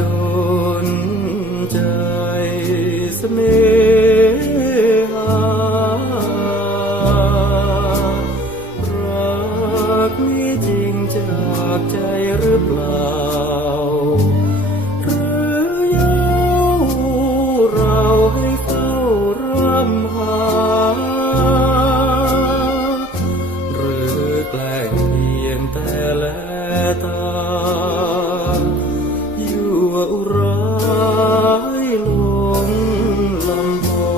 ดนใจเสน่หารักนี้จริงจากใจหรือเปล่า หรือเย้าเราให้เฝ้ารำหา หรือแกล้งเพียงแต่แลตา อุร้ายหลงลำพอ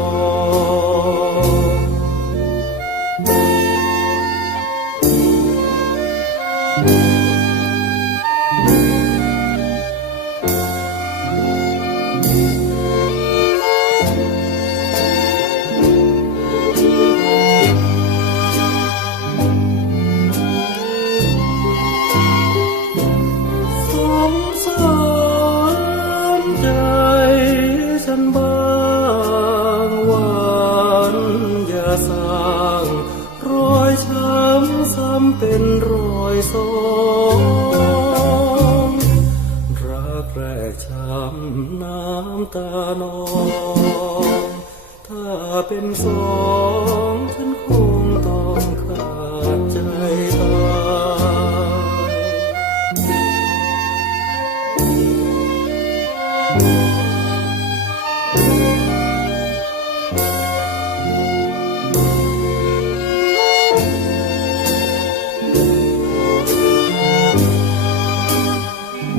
กันบ้างวานอย่าสร้างรอยช้ำซ้ำเป็นรอยสองรักแรกช้ำน้ำตานอง ถ้าเป็นสองฉันคง ส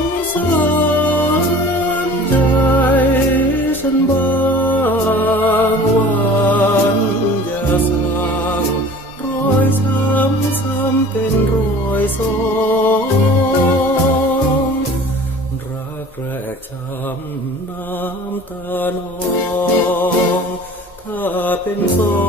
งสารใจฉันบ้างหวานอย่าสร้างรอยช้ำซ้ำเป็นรอยสองรักแรกช้ำน้ำตานอง ถ้าเป็นสอง